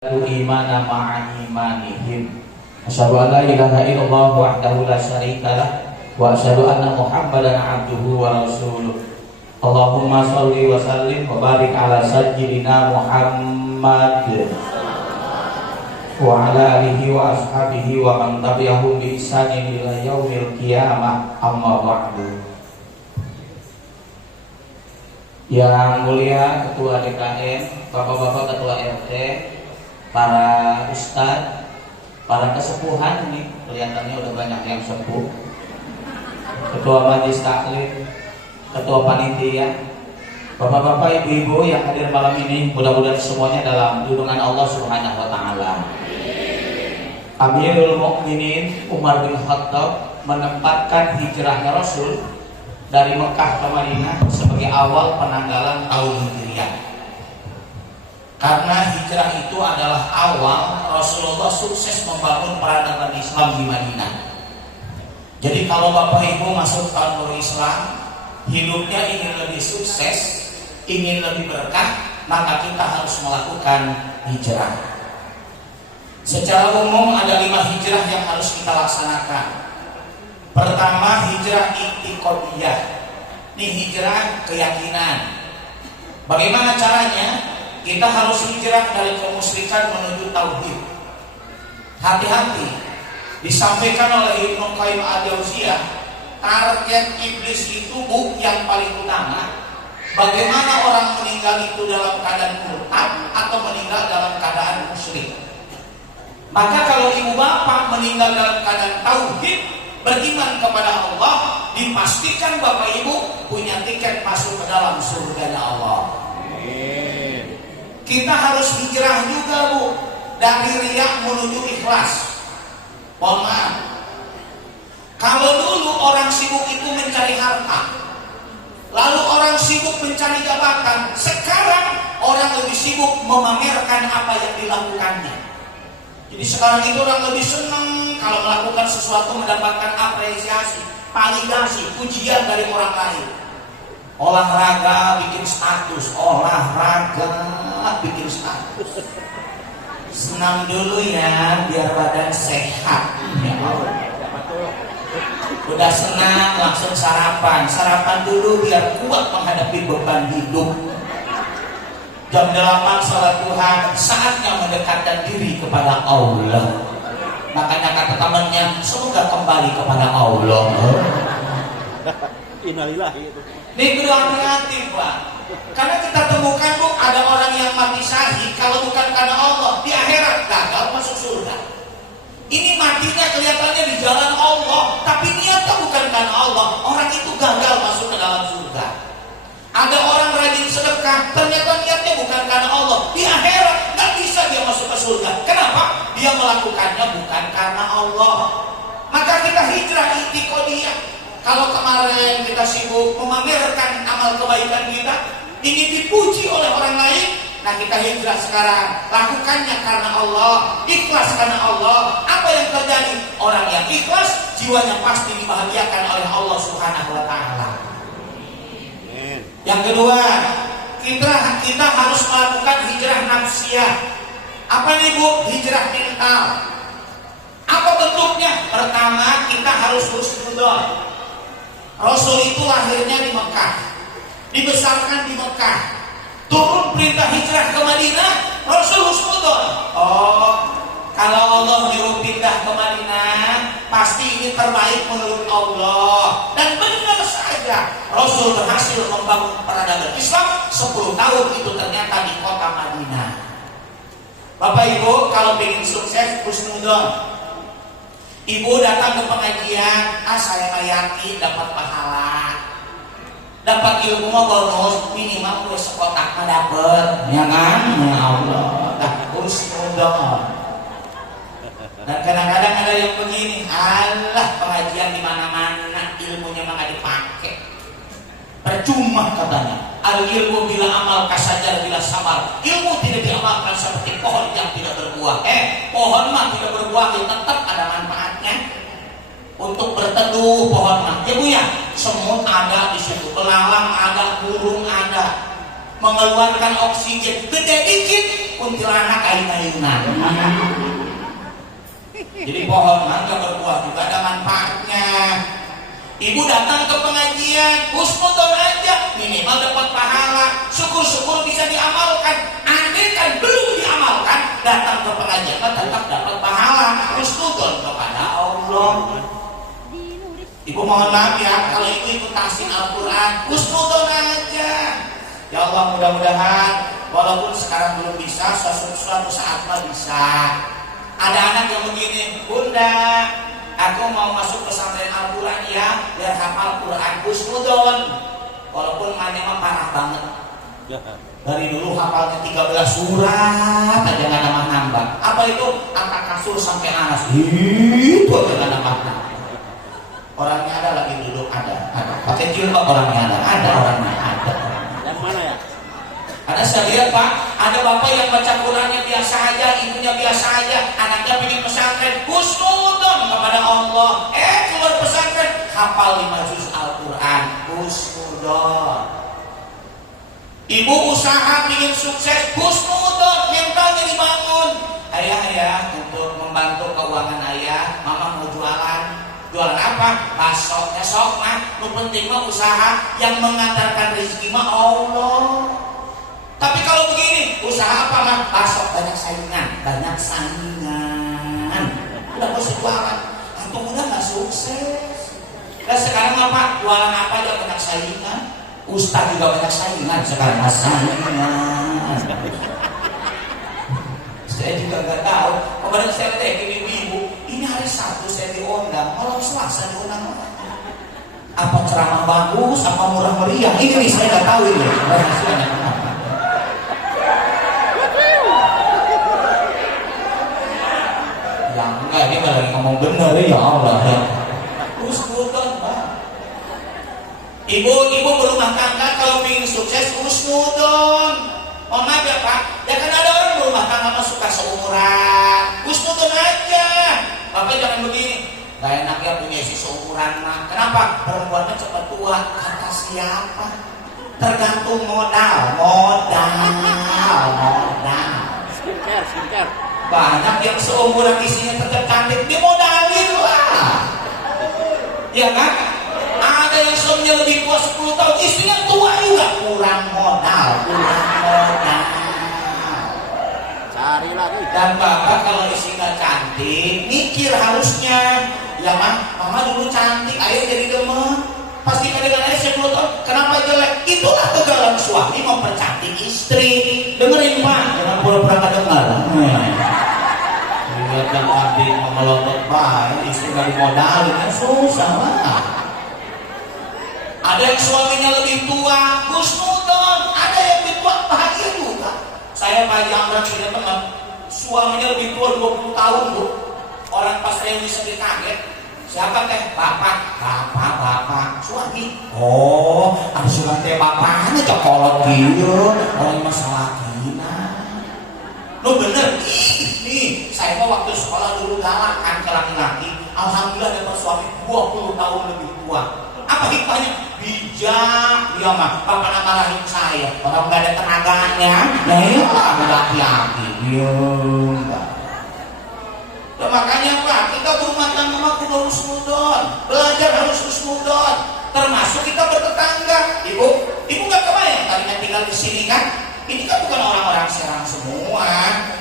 imana ma'a imanihim. Asyhadu an la ilaha illallah wahdahu la syarikalah wa asyhadu anna Muhammadan abduhu wa rasuluh. Allahumma shalli wa sallim wa barik ala sayyidina Muhammad wa ala alihi wa ashabihi wa man tabi'ahum bi ihsanin ila yaumil qiyamah. Amma ba'du. Yang mulia Ketua DKM, Bapak-bapak Ketua RT, para ustadz, para kesepuhan nih, kelihatannya udah banyak yang sepuh, Ketua Majelis Taklim, Ketua Panitia, Bapak-bapak, Ibu-ibu yang hadir malam ini, mudah-mudahan semuanya dalam lindungan Allah Subhanahu wa Ta'ala. Amirul Mukminin Umar bin Khattab menempatkan hijrahnya Rasul dari Mekah ke Madinah sebagai awal penanggalan tahun Hijriah. Karena hijrah itu adalah awal Rasulullah sukses membangun peradaban Islam di Madinah. Jadi kalau Bapak Ibu masuk tahun baru Islam, hidupnya ingin lebih sukses, ingin lebih berkah, maka kita harus melakukan hijrah. Secara umum ada 5 hijrah yang harus kita laksanakan. Pertama, hijrah i'tiqadiyah. Ini hijrah keyakinan. Bagaimana caranya? Kita harus hijrah dari kemusyrikan menuju tauhid. Hati-hati, disampaikan oleh Ibnu Qayyim al-Jauziyah, target iblis itu yang paling utama, bagaimana orang meninggal itu dalam keadaan murtad atau meninggal dalam keadaan musyrik. Maka kalau ibu bapak meninggal dalam keadaan tauhid, beriman kepada Allah, dipastikan bapak ibu punya tiket masuk ke dalam surganya Allah. Kita harus hijrah juga, Bu, dari riya menuju ikhlas. Mohon maaf, kalau dulu orang sibuk itu mencari harta, lalu orang sibuk mencari jabatan, sekarang orang lebih sibuk memamerkan apa yang dilakukannya. Jadi sekarang itu orang lebih senang kalau melakukan sesuatu mendapatkan apresiasi, validasi, pujian dari orang lain. Olahraga bikin status, olahraga bikin status. Senam dulu ya biar badan sehat. Ya Allah. Udah senang langsung sarapan. Sarapan dulu biar kuat menghadapi beban hidup. Jam 8 salat Tuhan, saatnya mendekatkan diri kepada Allah. Makanya kata temannya, semoga kembali kepada Allah. Innalillahi itu. Nih kudu hati-hati, Pak. Karena kita temukan, Bu, ada orang yang mati syahid kalau bukan karena Allah, di akhirat gagal masuk surga. Ini matinya kelihatannya di jalan Allah, tapi niatnya bukan karena Allah. Orang itu gagal masuk ke dalam surga. Ada orang rajin sedekah, ternyata niatnya bukan karena Allah, di akhirat nggak bisa dia masuk ke surga. Kenapa? Dia melakukannya bukan karena Allah. Maka kita hijrah i'tiqadiyah. Kalau kemarin kita sibuk memamerkan amal kebaikan kita, ingin dipuji oleh orang lain, nah kita hijrah sekarang, lakukannya karena Allah, ikhlas karena Allah. Apa yang terjadi? Orang yang ikhlas, jiwanya pasti dibahagiakan oleh Allah Subhanahu wa Ta'ala. Yang kedua, kita harus melakukan hijrah nafsiyah. Apa nih, Bu? Hijrah mental. Apa bentuknya? Pertama, kita harus husnudzon. Rasul itu lahirnya di Mekah, dibesarkan di Mekah, turun perintah hijrah ke Madinah, Rasul husnudzon. Oh, kalau Allah menyuruh pindah ke Madinah, pasti ini terbaik menurut Allah. Dan benar saja, Rasul berhasil membangun peradaban Islam 10 tahun itu ternyata di kota Madinah. Bapak Ibu, kalau ingin sukses husnudzon. Ibu datang ke pengajian, saya yakin dapat pahala, dapat ilmu bonus, minimal gue sekotak dapat, ya kan? Ya Allah, husnudzon. Dan kadang-kadang ada yang begini, alah pengajian di mana-mana, ilmunya mah nggak dipakai, percuma katanya. Al ilmu bila amal kasajar bila sabar. Ilmu tidak diamalkan seperti pohon yang tidak berbuah. Pohon mah tidak berbuah, ya tetap ada manfaatnya. Untuk berteduh pohon mah, ya Bu ya, semut ada di situ, belalang ada, burung ada, mengeluarkan oksigen. Gede dikit kuntilanak ayun-ayunan. Jadi pohon mangga berbuah juga ada manfaatnya. Ibu datang ke pengajian, husnudon aja, minimal dapat pahala. Syukur-syukur bisa diamalkan. Andai kan belum diamalkan, datang ke pengajian tetap dapat pahala. Husnudon kepada Allah. Ibu mohon maaf ya, kalau ibu ikut tahsin Al-Quran, husnudon aja. Ya Allah, mudah-mudahan walaupun sekarang belum bisa, suatu saat mah bisa. Ada anak yang begini, Bunda, aku mau masuk pesantren Al-Quran ya, biar hafal Quran husnudon. Walaupun mainnya mah parah banget. Dari dulu hafalnya 13 surat aja nggak nambah-nambah. Apa itu? Angkat kasur sampai anas. Itu aja nggak nambah-nambah. Orangnya ada lagi duduk ada. Pakai jilbab orangnya ada orangnya ada. Yang mana ya? Ada saya lihat Pak, ada bapak yang baca Qurannya biasa aja, ibunya biasa aja, anaknya pengen pesantren, husnudon kepada Allah. Keluar pesantren, hafal 5 juz Al-Quran, husnudon. Ibu usaha ingin sukses, husnudon, mentalnya dibangun. Ayah untuk membantu keuangan ayah, mama mau jualan. Jualan apa? Bakso. Sok mah, nu penting mah usaha yang mengantarkan rezeki mah Allah. Tapi kalau begini, usaha apa mah? Bakso, banyak saingan. Udah mesti jualan. Antum udah nggak sukses. Dan sekarang apa? Jualan apa aja banyak saingan. Ustaz juga banyak saingan sekarang saingan. Saya juga nggak tahu. Kemarin saya tanya ibu-ibu, ini hari Sabtu saya diundang, malam Selasa diundang. Apa ceramah bagus, apa murah meriah? Ini nih saya nggak tahu ini. Yang enggak, dia lagi ngomong bener ya Allah ya. Husnudon Pak. Ibu berumah tangga kalau ingin sukses husnudon. Oh maaf ya Pak, ya kan ada orang berumah tangga mah suka seumuran. Husnudon aja. Bapak jangan begini. Gak enak ya punya si seumuran mah. Kenapa? Perempuannya cepat tua. Kata siapa? Tergantung modal. Skincare. Banyak yang seumuran isinya tetap cantik, dimodalin lah. Ya kan? Ada yang suaminya lebih tua 10 tahun, istrinya tua juga, kurang modal. Cari lagi. Dan bapak kalau istrinya cantik, mikir harusnya, ya mama dulu cantik, ayah jadi demen. Pasti dengan ayah 10 tahun, kenapa jelek? Itulah kegalan suami mempercantik istri. Dengerin Pak, jangan pura-pura gak dengar. Lihat yang cantik memelotot baik, istri gak dimodalin, kan susah banget. Ada yang suaminya lebih tua, husnudon. Ada yang lebih tua, bahagia juga. Saya Pak Haji Amran punya teman, suaminya lebih tua 20 tahun Bu. Orang pas reuni sedih kaget. Siapa teh? Bapak, suami. Oh, ada surat teh bapaknya cokolot gitu. Orang masalah gina. Lo bener, nih saya mah waktu sekolah dulu galak kan ke laki-laki. Alhamdulillah dapat suami 20 tahun lebih tua. Apa hikmahnya? Bijak, dia mah bapak marahin saya. Orang nggak ada tenaganya, ya iyalah laki-laki. Iya. Nah, makanya Pak, kita berumah tangga mah kudu husnudon. Belajar harus husnudon. Termasuk kita bertetangga. Ibu nggak kebayang tadinya tinggal di sini kan? Ini kan bukan orang-orang Serang semua.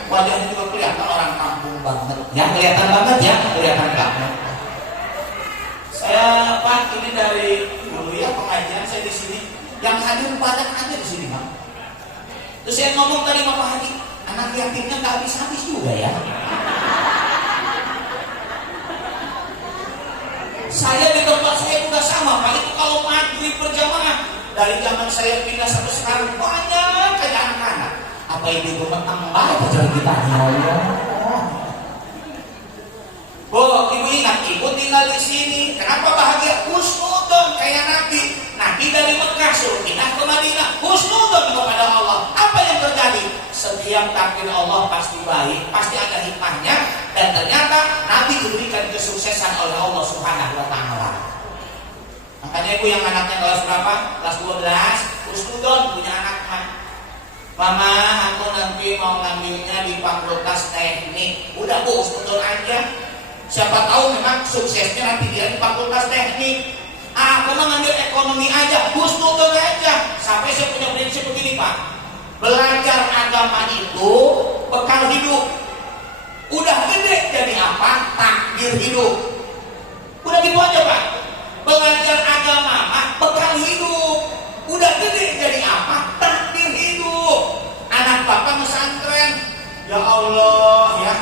Wajahnya juga kelihatan orang kampung banget. Ya kelihatan banget ya, kelihatan banget. Saya Pak, ini dari dulu ya pengajian saya di sini. Yang hadir banyak aja di sini Pak. Terus saya ngomong tadi sama Pak Haji, anak yatimnya nggak habis-habis juga ya. Saya di tempat saya juga sama Pak, itu kalau maghrib berjamaah dari zaman saya pindah sampai sekarang banyak kayak anak-anak. Apa ini gemetar banget jadi kita Allah. Bu, ibu ingat, ibu tinggal di sini. Kenapa bahagia? Husnudon kayak Nabi. Nabi dari Mekah suruh pindah ke Madinah. Husnudon kepada Allah. Apa yang terjadi? Setiap takdir Allah pasti baik, pasti ada hikmahnya. Dan ternyata Nabi diberikan kesuksesan oleh Allah Subhanahu wa Ta'ala. Makanya ibu yang anaknya kelas berapa? Kelas 12, husnudon punya anak mah. Mama, aku nanti mau ngambilnya di fakultas teknik. Udah Bu, betul aja. Siapa tahu memang suksesnya nanti dia di fakultas teknik. Aku mau ngambil ekonomi aja, betul aja. Sampai saya punya prinsip begini Pak. Belajar agama itu bekal hidup. Udah gede jadi apa? Takdir hidup. Udah gitu aja Pak. Belajar agama mah bekal hidup. Udah gede jadi apa? Takdir hidup. Anak bapak pesantren, ya Allah ya,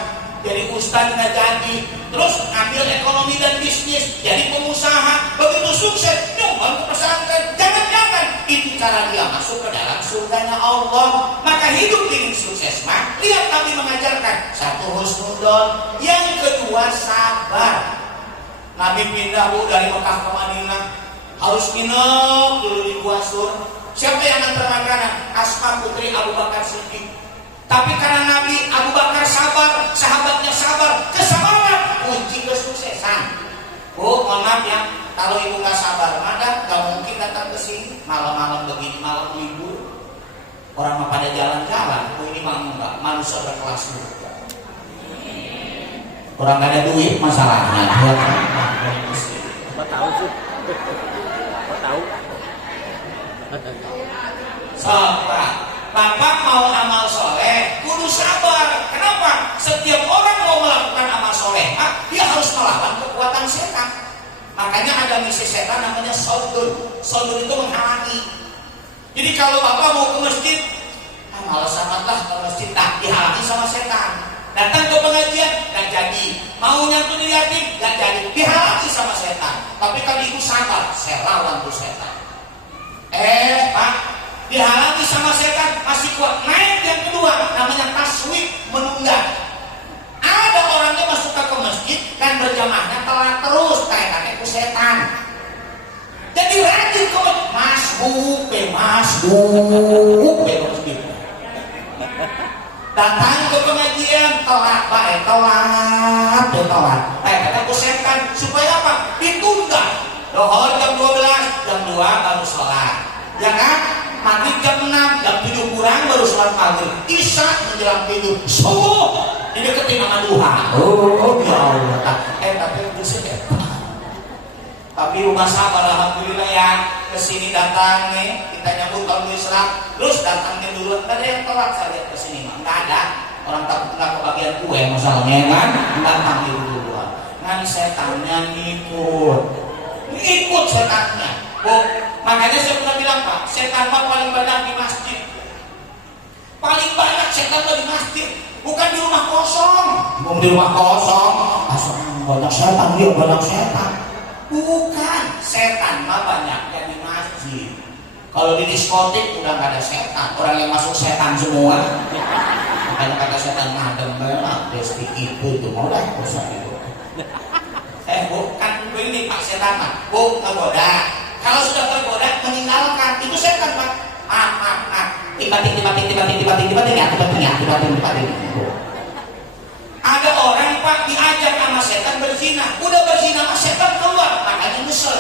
jadi ustadz nggak jadi, terus ambil ekonomi dan bisnis, jadi pengusaha, begitu sukses nyumbang ke pesantren. Jangan-jangan itu cara dia masuk ke dalam surganya Allah. Maka hidup ingin sukses mah, lihat Nabi mengajarkan satu husnudon, yang kedua sabar. Nabi pindah Bu dari Mekah ke Madinah, harus nginep dulu di Gua Sur. Siapa yang ngantar makanan? Asma putri Abu Bakar Siddiq. Tapi karena Nabi Abu Bakar sabar, sahabatnya sabar, kesabaran kunci kesuksesan. Bu, mohon maaf ya, kalau ibu nggak sabar, maka nggak mungkin datang ke sini malam-malam begini, malam libur. Orang mah pada jalan-jalan, ini mah enggak, manusia berkelas dulu. Orang nggak ada duit masalahnya. Apa tahu sih? Apa tahu? Sabar. Bapak mau amal soleh, kudu sabar. Kenapa? Setiap orang mau melakukan amal soleh, dia harus melawan kekuatan setan. Makanya ada misi setan namanya saudun. Saudun itu menghalangi. Jadi kalau bapak mau ke masjid, malas amatlah ke masjid, dihalangi sama setan. Datang ke pengajian, gak jadi. Mau nyantun di yatim, gak jadi. Dihalangi sama setan. Tapi kalau ibu sabar, saya lawan tuh setan. Pak, dihalangi sama setan, masih kuat. Naik yang kedua, namanya taswif, menunggang. Ada orangnya masuk ke masjid dan berjamaahnya telat terus, kayak ku setan. Jadi rajin ke masbuk, masjid. Datang ke pengajian telat, telat. Kata ku setan, supaya apa? Ditunda. Dohor jam 12, jam 2 baru sholat. Ya kan? Maghrib jam 6, jam 7 kurang baru sholat maghrib. Isya menjelang tidur. Subuh dideketin sama Tuhan. Oh ya Allah. Tapi buset ya. Tapi rumah sabar alhamdulillah ya. Kesini datang nih, kita nyambut tahun Islam. Terus datangnya dulu. Nggak ada yang telat saya lihat kesini mah. Nggak ada. Orang takut nggak kebagian kue masalahnya kan. Datang duluan. Nanti setannya ikut setannya. Makanya saya pernah bilang Pak, setan mah paling banyak di masjid. Paling banyak setan di masjid, bukan di rumah kosong. Bukan di rumah kosong. Banyak setan, dia banyak setan. Bukan, setan mah banyaknya di masjid. Kalau di diskotik udah nggak ada setan, orang yang masuk setan semua. Makanya kata setan madem banget, desti itu mulai kosong itu. Bukan ini Pak setan Pak, ngegoda. Kalau sudah tergoda meninggalkan, itu setan Pak. Tiba-tiba. Ada orang Pak diajak sama setan berzina, udah berzina sama setan keluar, makanya nyesel.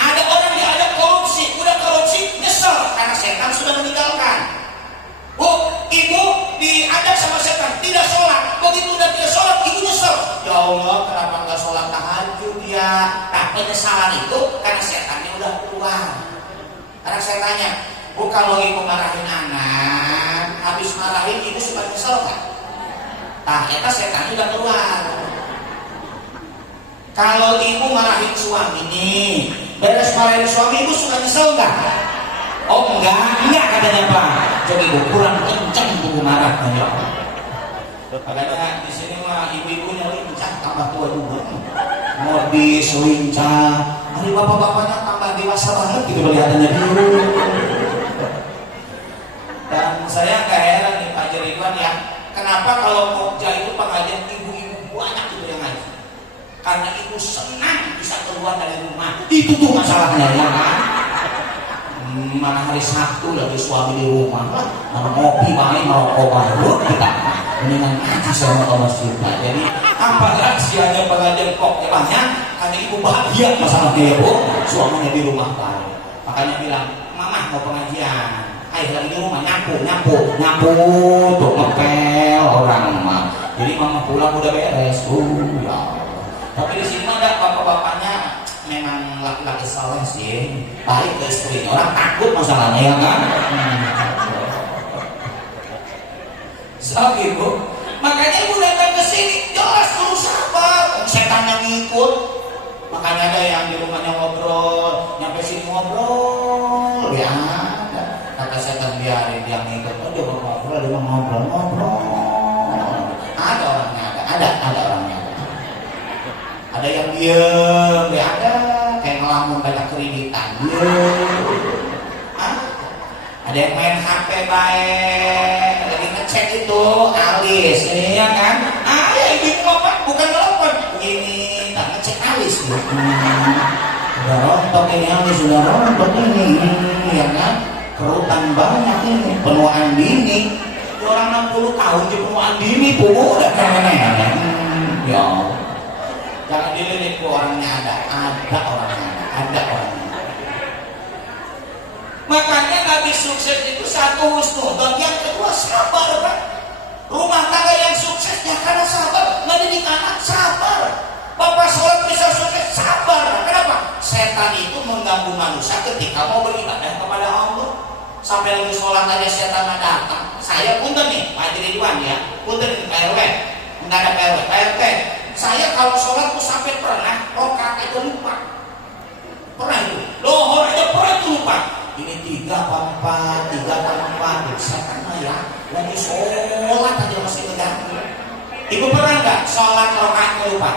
Ada orang diajak korupsi, udah korupsi nyesel karena setan sudah meninggalkan. Ibu diajak sama setan tidak sholat, begitu udah tidak sholat ibu nyesel. Ya Allah, kenapa nggak sholat tahajud ya? Nah, penyesalan itu karena setannya udah keluar. Karena setannya, kalau ibu marahin anak, habis marahin ibu suka nyesel kan? Nah, itu setannya udah keluar. Kalau ibu marahin suami nih, beres marahin suami ibu suka nyesel nggak? Oh enggak katanya Pak. Jadi ibu kurang kenceng ibu marahnya. Makanya di sini mah ibu-ibunya lincah, tambah tua juga. Modis, lincah. Hari bapak-bapaknya tambah dewasa banget gitu kelihatannya dulu. Dan saya nggak heran nih Pak Jeriwan ya, kenapa kalau Pokja itu pengajian ibu-ibu banyak gitu yang ngaji? Karena ibu senang bisa keluar dari rumah. Itu tuh masalahnya ya kan? Mana hari Sabtu lagi suami di rumah lah, ngopi main merokok baru kita mendingan ngaji sama ke masjid. Jadi apa rahasianya pengajian Pokja banyak? Karena ibu bahagia masalahnya ya Bu, suaminya di rumah baru. Makanya bilang, Mama mau pengajian. lagi di rumah nyapu tuh ngepel orang mah. Jadi mama pulang udah beres. Ya Allah. Tapi di sini ada bapak-bapaknya memang laki-laki saleh sih, baik ke istrinya. Orang takut masalahnya ya kan. So ibu, makanya ibu datang ke sini jelas kudu sabar. Setan yang ngikut. Makanya ada yang di rumahnya ngobrol, nyampe sini ngobrol, ya ada. Kata setan biarin dia ngikut. Oh dia ngobrol, dia ngobrol. Ada orangnya, ada orangnya. Ada yang diem, ya ada. Kayak ngelamun banyak kreditan, ada yang main HP baik, lagi ngecek itu alis, ini ya kan? Ya ibu apa? Bukan ngelepon, ini tak ngecek alis gitu. Udah rontok ini alis, sudah rontok ini, ya kan? Kerutan banyak ini, penuaan dini. Orang 60 tahun di penuaan dini, udah keren ya. Ya Allah. Jangan dilirik orangnya ada orangnya. Makanya Nabi sukses itu satu husnudon, yang kedua sabar Pak. Rumah tangga yang sukses ya karena sabar, mendidik anak sabar. Bapak sholat bisa sukses sabar. Kenapa? Setan itu mengganggu manusia ketika mau beribadah kepada Allah. Sampai lagi sholat aja setan datang. Saya punten nih, Pak Ridwan ya, punten nih PRW, nggak ada PRT. Saya kalau sholat tuh sampai pernah rokaat itu lupa. Pernah itu, lohor aja pernah itu lupa. Ini 3 apa 4 setan ya. Lagi sholat aja masih ngeganggu. Ibu pernah nggak sholat rokaat lupa?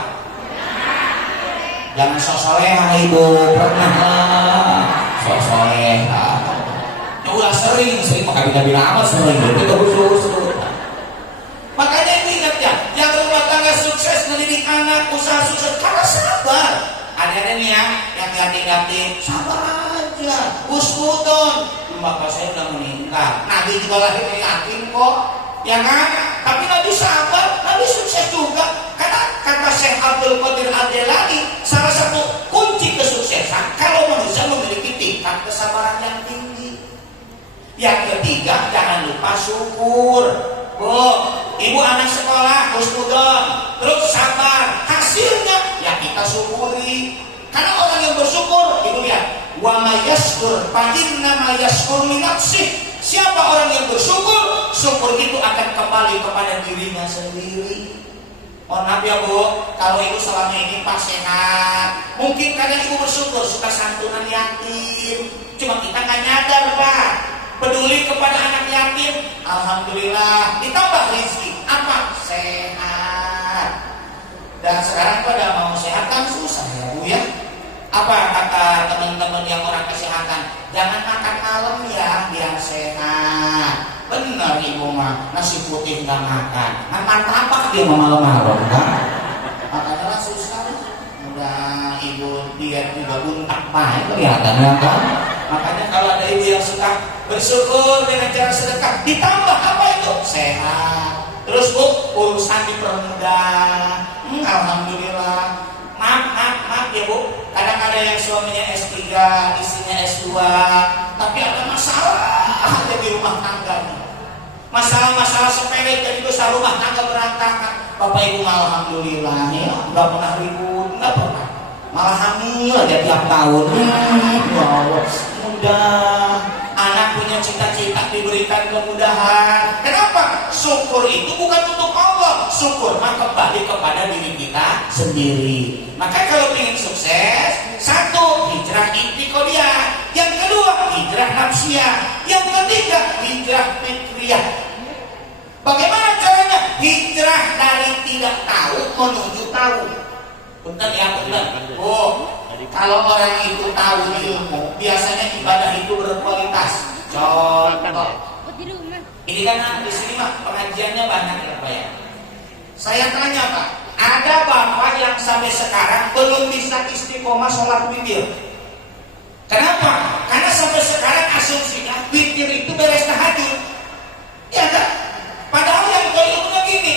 Jangan sok soleha ibu, pernah lah. Sok soleha. Ya ulah sering maka bila amat sering itu khusus. Makanya ingat ya, yang rumah tangga sukses mendidik anak, usaha sukses karena sabar. Ada nih ya, yang ganti-ganti sabar aja. Husnudon, bapak saya udah meninggal. Nabi juga lahir dari yatim kok, ya kan? Tapi Nabi sabar, Nabi sukses juga. Karena kata Syekh Abdul Qadir Al-Jailani, salah satu kunci kesuksesan kalau manusia memiliki tingkat kesabaran yang tinggi. Yang ketiga, jangan lupa syukur. Bu, ibu anak sekolah husnudon, terus sabar, hasilnya ya kita syukuri. Karena orang yang bersyukur, ibu lihat, wa may yashkur fa inna ma yashkuru li nafsihi. Siapa orang yang bersyukur, syukur itu akan kembali kepada dirinya sendiri. Mohon maaf ya Bu, kalau ibu selama ini pas sehat, mungkin karena ibu bersyukur suka santunan yatim, cuma kita nggak nyadar Pak. Peduli kepada anak yatim, alhamdulillah ditambah rezeki. Apa? Sehat. Dan sekarang pada mau sehat kan susah ya Bu ya. Apa kata teman-teman yang orang kesehatan? Jangan makan malam ya biar sehat. Benar ibu mah, nasi putih nggak makan. Makan tapak dia mau malam-malam kan? Makanya lah susah. Udah ibu diet juga buntak baik kelihatannya kan. Makanya kalau ada ibu yang suka bersyukur dengan cara sedekah, ditambah apa itu? Sehat. Terus Bu, urusan dipermudah. Alhamdulillah. Maaf ya Bu. Kadang ada yang suaminya S3, istrinya S2, tapi ada masalah aja di rumah tangganya. Masalah-masalah sepele jadi dosa rumah tangga berantakan. Bapak Ibu alhamdulillah ya, nggak pernah ribut, nggak pernah. Malah hamil aja tiap tahun. Ya Allah, mudah. Anak punya cita-cita diberikan kemudahan. Kenapa? Syukur itu bukan untuk Allah. Syukur mah kembali kepada diri kita sendiri. Maka kalau ingin sukses, satu, hijrah intiqodiyah. Yang kedua, hijrah nafsiyah. Yang ketiga, hijrah fitriyah. Bagaimana caranya? Hijrah dari tidak tahu menuju tahu. Bentar ya, bentar. Kalau orang itu tahu ilmu, biasanya ibadah itu berkualitas. Contoh, ini kan di sini mah pengajiannya banyak ya Pak ya. Saya tanya Pak, ada bapak yang sampai sekarang belum bisa istiqomah sholat witir. Kenapa? Karena sampai sekarang asumsinya witir itu beres tahajud. Ya kan? Padahal yang ilmunya gini,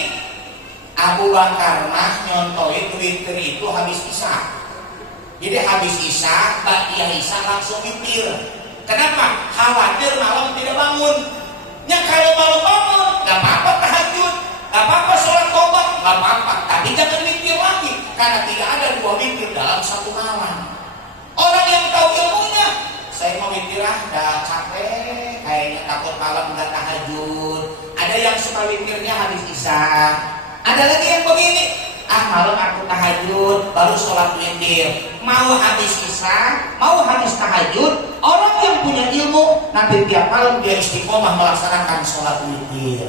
Abu Bakar mah nyontohin witir itu habis isya. Jadi habis isya, ba'diyah isya langsung witir. Kenapa? Khawatir malam tidak bangun. Ya kalau malam bangun, gak apa-apa tahajud, gak apa-apa sholat tobat, gak apa-apa. Tapi jangan witir lagi, karena tidak ada 2 witir dalam satu malam. Orang yang tahu ilmunya, saya mau witir udah capek, kayaknya takut malam gak tahajud. Ada yang suka witirnya habis isya. Ada lagi yang begini, malam aku tahajud, baru sholat witir. Mau habis isya, mau habis tahajud. Orang yang punya ilmu, nanti tiap malam dia istiqomah melaksanakan sholat witir.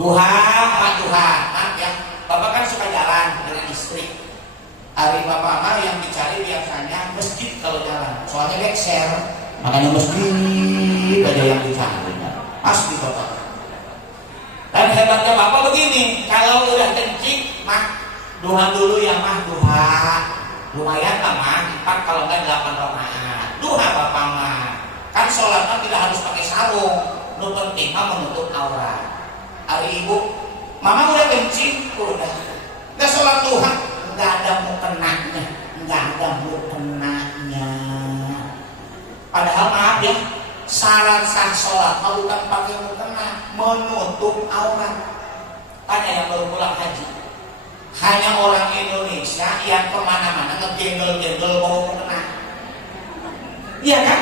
Duha, maaf ya, bapak kan suka jalan dengan istri. Hari bapak mah yang dicari biasanya masjid kalau jalan, soalnya lekser, makanya masjid aja yang dicari. Pasti bapak. Dan hebatnya bapak begini, kalau udah kencing, mah duha dulu ya mah, duha. Lumayan lah mah, 4 kalau enggak 8 rakaat. Duha bapak mah. Kan sholatnya tidak harus pakai sarung. Nu penting mah menutup aurat. Hari ibu, mama udah kencing, udah. Enggak sholat duha, enggak ada mukenanya, enggak ada mukenanya. Padahal maaf ya, syarat sah sholat bukan pakai mukena, menutup aurat. Tanya yang baru pulang haji. Hanya orang Indonesia yang kemana-mana ngegendel-gendel mau mukena. Iya kan?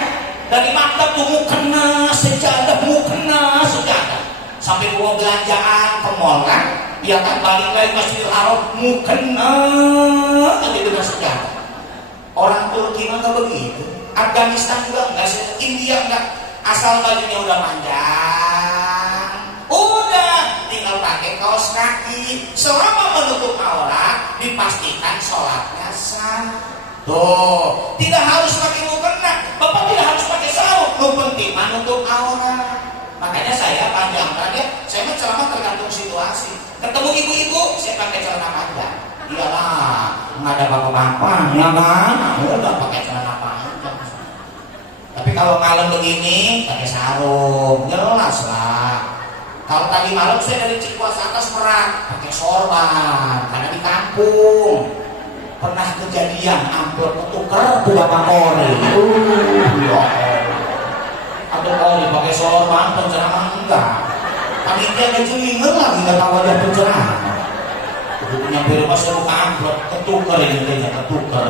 Dari maktab tuh mukena, sejadah, mukena, sejadah. Sampai bawa belanjaan ke mall kan? Iya kan? Balik lagi Masjidil Haram, mukena, gitu kan sejadah. Orang Turki mah nggak begitu. Afghanistan juga enggak, India enggak. Asal bajunya udah panjang, udah tinggal pakai kaos kaki. Selama menutup aurat, dipastikan sholatnya sah. Tuh, tidak harus pakai mukena. Bapak tidak harus pakai sarung. Lu penting menutup aurat. Makanya saya panjangkan ya. Saya mah ceramah tergantung situasi. Ketemu ibu-ibu, saya pakai celana panjang. Iyalah, nggak ada bapak-bapak, ya kan? Udah pakai celana panjang. Tapi kalau malam begini, pakai sarung, jelas lah. Kalau tadi malam saya dari Cikuas atas Merak, pakai sorban, karena di kampung. Pernah kejadian amplop ketuker ke bapak Kori. Ya. Atau Kori pakai sorban, penceramah enggak. Tapi dia ngejulingen lagi, nggak tahu ada penceramah. Begitu nyampe rumah saya buka amplop, ketuker ini kayaknya, ketuker.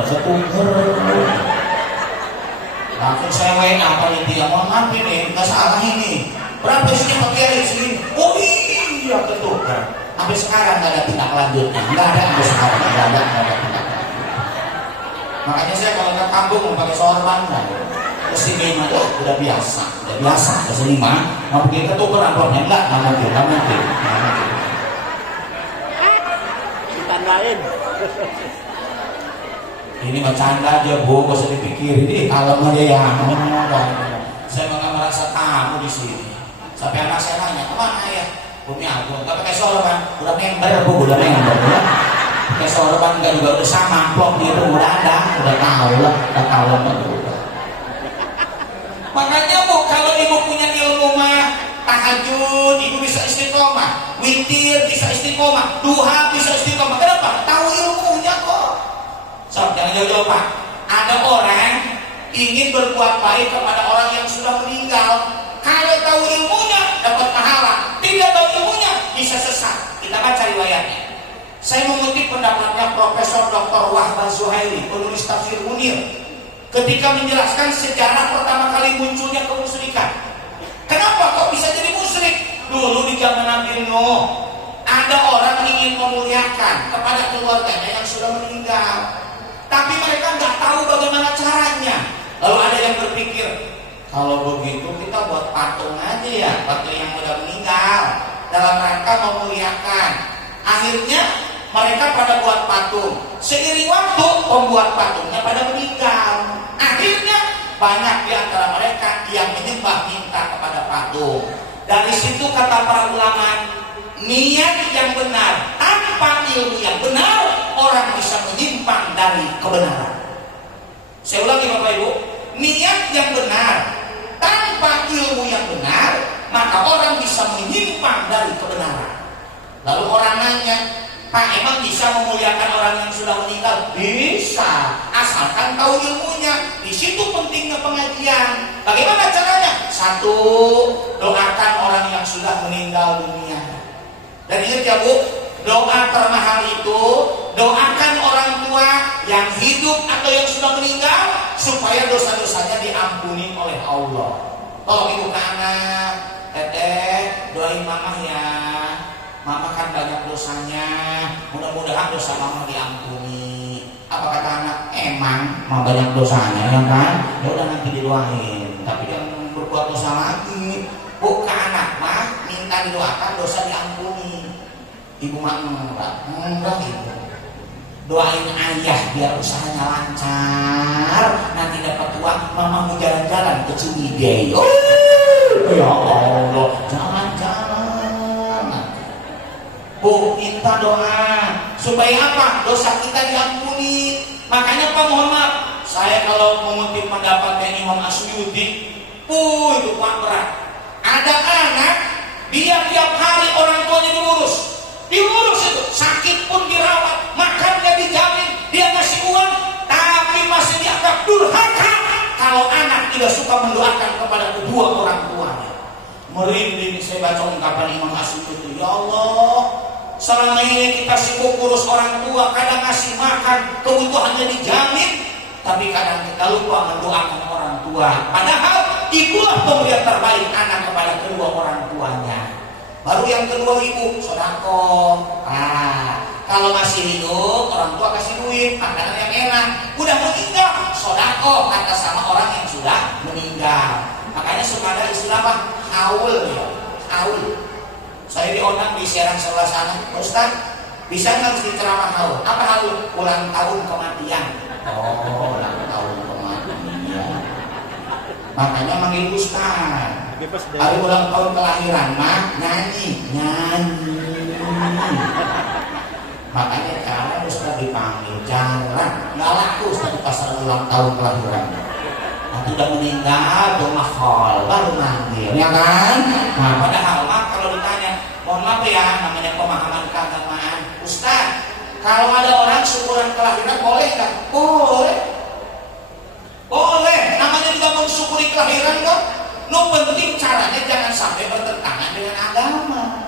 Langsung saya WA panitia, mohon maaf ini, nggak salah ini. Berapa sih Pak Kiai sini? Oh iya ketukar. Sampai sekarang nggak ada tindak lanjutnya, nggak ada sampai sekarang, nggak ada tindak lanjutnya. Makanya saya kalau ke kampung mau pakai sorban kan, kesini mah udah biasa kesini mah mau bikin ketukar amplopnya nggak mungkin. Ditandain. Ini bercanda aja bu, gak usah dipikirin. Ini kalem aja ya. Saya nggak merasa tamu di sini. Sampai anak saya nanya, kemana ya? Bumi Agung, gak pakai sorban, udah member bu, udah member ya. Pakai sorban nggak juga udah sama amplop gitu, udah ada, udah tahu lah. Makanya bu, kalau ibu punya ilmu mah, tahajud, ibu bisa istiqomah, witir bisa istiqomah, duha bisa istiqomah. Kenapa? Tahu ilmunya kok. So, jangan jauh-jauh Pak. Ada orang ingin berbuat baik kepada orang yang sudah meninggal. Kalau tahu ilmunya dapat pahala, tidak tahu ilmunya bisa sesat. Kita baca riwayatnya. Saya mengutip pendapatnya Profesor Dr. Wahbah Zuhairi, penulis tafsir Munir, ketika menjelaskan sejarah pertama kali munculnya kemusyrikan. Kenapa kok bisa jadi musyrik? Dulu di zaman Nabi Nuh, ada orang ingin memuliakan kepada keluarganya yang sudah meninggal. Tapi mereka nggak tahu bagaimana caranya. Lalu ada yang berpikir, kalau begitu kita buat patung aja ya, patung yang sudah meninggal, dalam rangka memuliakan. Akhirnya mereka pada buat patung. Seiring waktu pembuat patungnya pada meninggal. Akhirnya banyak di antara mereka yang menyembah minta kepada patung. Dari situ kata para ulama, niat yang benar tanpa ilmu yang benar, orang bisa menyimpang dari kebenaran. Saya ulangi Bapak Ibu, niat yang benar tanpa ilmu yang benar, maka orang bisa menyimpang dari kebenaran. Lalu orang nanya, Pak, emang bisa memuliakan orang yang sudah meninggal? Bisa, asal asalkan tahu ilmunya. Di situ pentingnya pengajian. Bagaimana caranya? Satu, doakan orang yang sudah meninggal dunia. Dan ingat ya Bu, doa termahal itu doakan orang tua yang hidup atau yang sudah meninggal supaya dosa-dosanya diampuni oleh Allah. Tolong ibu ke anak, teteh doain mama ya. Mama kan banyak dosanya, mudah-mudahan dosa mama diampuni. Apa kata anak? Emang mama banyak dosanya ya kan? Ya udah nanti didoain, tapi jangan berbuat dosa lagi. Bu, ke anak mah minta didoakan dosa diampuni. Ibu mah enggak ibu. Doain ayah biar usahanya lancar, nanti dapat uang mama mau jalan-jalan ke Ciwidey. Oh, ya Allah, jalan-jalan. Bu, minta doa supaya apa? Dosa kita diampuni. Makanya Pak mohon maaf, saya kalau mengutip pendapatnya Imam Asyuyuti, itu Pak berat. Ada anak, dia tiap hari orang tuanya diurus itu, sakit pun dirawat, makannya dijamin, dia ngasih uang, tapi masih dianggap durhaka kalau anak tidak suka mendoakan kepada kedua orang tuanya. Merinding saya baca ungkapan Imam Asyuyuti, ya Allah, selama ini kita sibuk urus orang tua, kadang ngasih makan, kebutuhannya dijamin, tapi kadang kita lupa mendoakan orang tua. Padahal itulah pemberian terbaik anak kepada kedua orang tuanya. Baru yang kedua ibu, sodako. Kalau masih hidup, orang tua kasih duit, makanan yang enak. Udah meninggal, sodako kata sama orang yang sudah meninggal. Makanya suka ada istilah apa? Haul ya, haul. Saya diundang di Serang sebelah sana, Ustaz, bisa nggak mesti ceramah haul? Apa haul? Ulang tahun kematian. Oh, ulang tahun kematian. Makanya manggil Ustaz. Hari ulang tahun kelahiran mah nyanyi. Makanya cara Ustaz dipanggil jarang, nggak laku Ustaz di pasar ulang tahun kelahiran. Nanti udah meninggal, tuh mahal, baru manggil, ya kan? Nah, padahal mah kalau ditanya, mohon maaf ya, namanya pemahaman keagamaan, Ustaz, kalau ada orang syukuran kelahiran boleh nggak? Boleh, namanya juga mensyukuri kelahiran kok. No, penting caranya jangan sampai bertentangan dengan agama.